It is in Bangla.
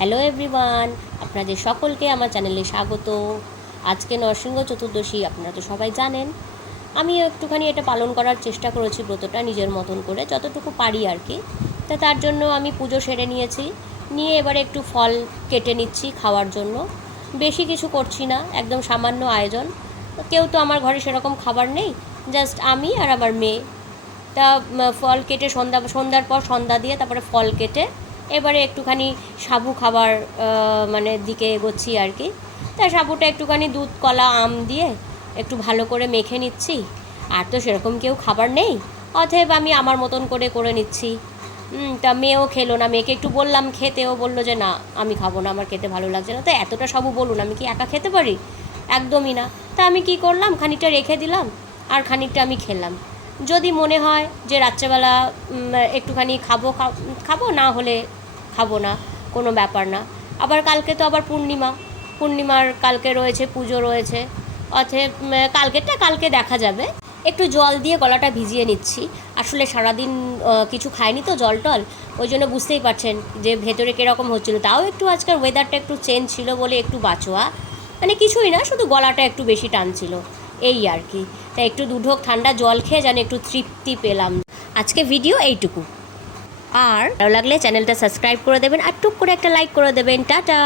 হ্যালো এভরিওয়ান, আপনাদের সকলকে আমার চ্যানেলে স্বাগত। আজকে নরসিংহ চতুর্দশী, আপনারা তো সবাই জানেন। আমিও একটুখানি এটা পালন করার চেষ্টা করেছি, ব্রতটা নিজের মতন করে যতটুকু পারি আর কি। তা তার জন্য আমি পুজো সেরে নিয়েছি, নিয়ে এবারে একটু ফল কেটে নিচ্ছি খাওয়ার জন্য। বেশি কিছু করছি না, একদম সামান্য আয়োজন। কেউ তো আমার ঘরে সেরকম খাবার নেই, জাস্ট আমি আর আমার মেয়ে। তা ফল কেটে সন্ধ্যার পর সন্ধ্যা দিয়ে তারপরে ফল কেটে এবারে একটুখানি সাবু খাবার মানে দিকে এগোচ্ছি আর কি। তা সাবুটা একটুখানি দুধ কলা আম দিয়ে একটু ভালো করে মেখে নিচ্ছি। আর তো সেরকম কেউ খাবার নেই, অতএব আমি আমার মতন করে নিচ্ছি। তা মেয়েও খেলো না, মেয়েকে একটু বললাম খেতেও বললো যে না আমি খাবো না, আমার খেতে ভালো লাগছে না। তো এতটা সাবু বলুন আমি কি একা খেতে পারি? একদমই না। তা আমি কি করলাম, খানিকটা রেখে দিলাম আর খানিকটা আমি খেলাম। যদি মনে হয় যে রাত্রেবেলা একটুখানি খাবো না হলে খাবো না, কোনো ব্যাপার না। আবার কালকে তো আবার পূর্ণিমার কালকে রয়েছে, পুজো রয়েছে। অতএব কালকেরটা কালকে দেখা যাবে। একটু জল দিয়ে গলাটা ভিজিয়ে নিচ্ছি। আসলে সারাদিন কিছু খাইনি তো, জল টল, ওই জন্য বুঝতেই পারছেন যে ভেতরে কীরকম হচ্ছিলো। তাও একটু আজকাল ওয়েদারটা একটু চেঞ্জ ছিল বলে একটু বাঁচোয়া, মানে কিছুই না, শুধু গলাটা একটু বেশি টানছিল এই আর কি। তাই একটু দুঢোক ঠান্ডা জল খেয়ে যেন একটু তৃপ্তি পেলাম। আজকে ভিডিও এইটুকু। আর ভালো লাগলে চ্যানেলটা সাবস্ক্রাইব করে দেবেন আর টুক করে একটা লাইক করে দেবেন। টাটা।